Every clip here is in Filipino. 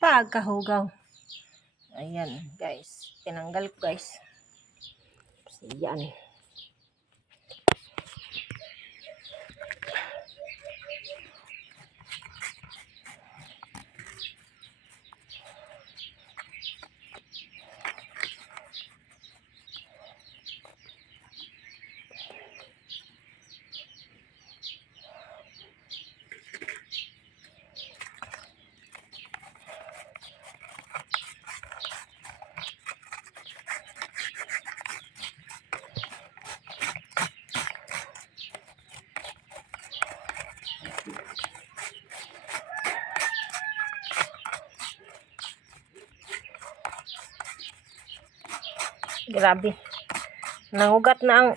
pagkahugaw. Ayan, guys. Tinanggal ko, guys. Ayan. Grabe. Nangugat ng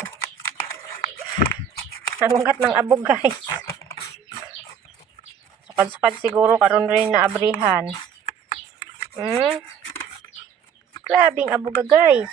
abog, guys. Sukad-sukad siguro karon rin na abrihan. Grabing abog, guys.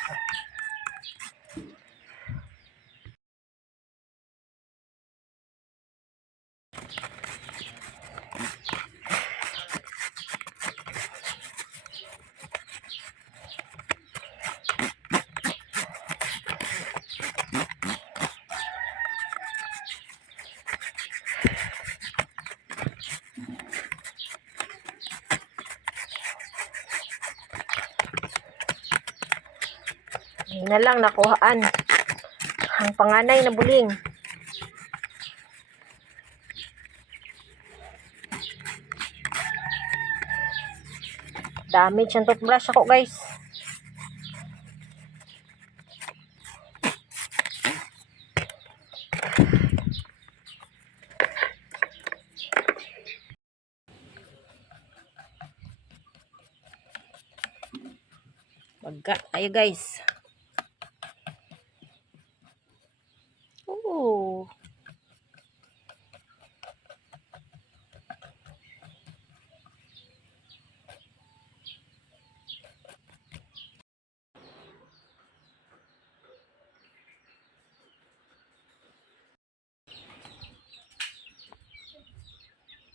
Hindi na lang nakuhaan ang panganay na buling. Damage ang toothbrush ako, guys. Wagka tayo, guys.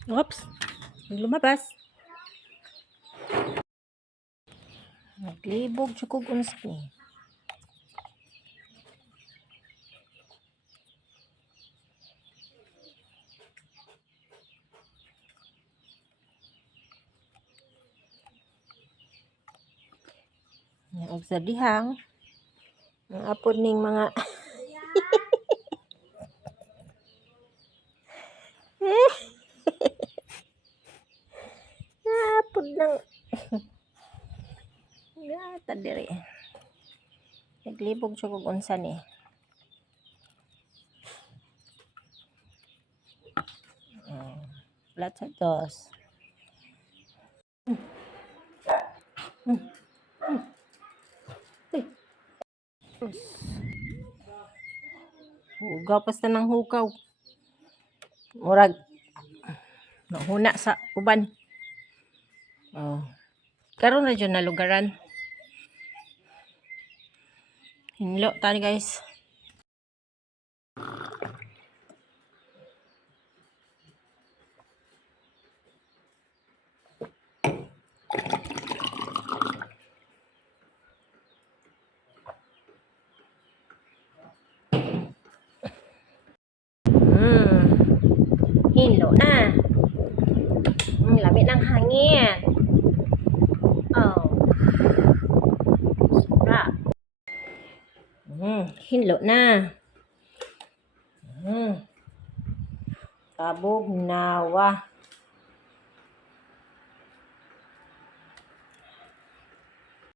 Oops, lumabas. Naglibog chukog unski. Og sa dihang ang apod ning mga apod ng gata diri. Naglibog chukog unsa ni. Lots of those. Hugaw basta ng hugaw. Murag mahuna sa uban. Karon na dyan na lugaran. Hinlo tani, guys. Hinlo na. Lamig ng hangin. Sobra. Hinlo na. Kabog nawa.